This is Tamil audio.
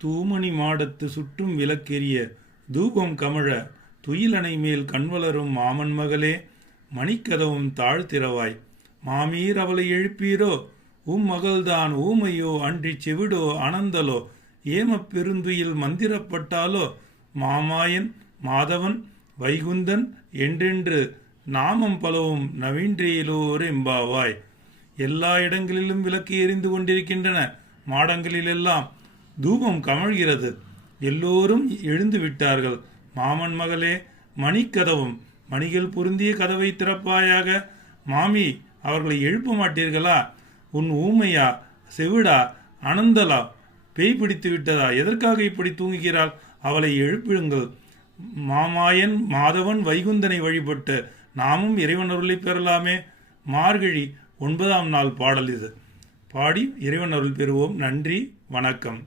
தூமணி மாடத்து சுற்றும் விளக்கெரிய தூபம் கமழ துயிலணை மேல் கண்வளரும் மாமன் மகளே, மணிக்கதவும் தாழ்த்திரவாய். மாமீர் அவளை எழுப்பீரோ? மகள்தான் ஊமையோ அன்றி செவிடோ அனந்தலோ, ஏமப் பெருந்துயில் மந்திரப்பட்டாலோ, மாமாயன் மாதவன் வைகுந்தன் என்றென்று நாமம் பலவும் நவீன்றேலோர் எம்பாவாய். எல்லா இடங்களிலும் விளக்கு எரிந்து கொண்டிருக்கின்றன. மாடங்களிலெல்லாம் தூபம் கமழ்கிறது. எல்லோரும் எழுந்து விட்டார்கள். மாமன் மகளே, மணிக்கதவும் மணிகள் பொருந்திய கதவை திறப்பாயாக. மாமி, அவர்களை எழுப்ப மாட்டீர்களா? உன் ஊமையா, செவிடா, அனந்தலா, பேய் பிடித்து விட்டதா? எதற்காக இப்படி தூங்குகிறாள்? அவளை எழுப்பிடுங்கள். மாமாயன் மாதவன் வைகுந்தனை வழிபட்டு நாமும் இறைவன் அருளை பெறலாமே. மார்கழி 9ஆம் நாள் பாடல் இது. பாடி இறைவன் அருள் பெறுவோம். நன்றி, வணக்கம்.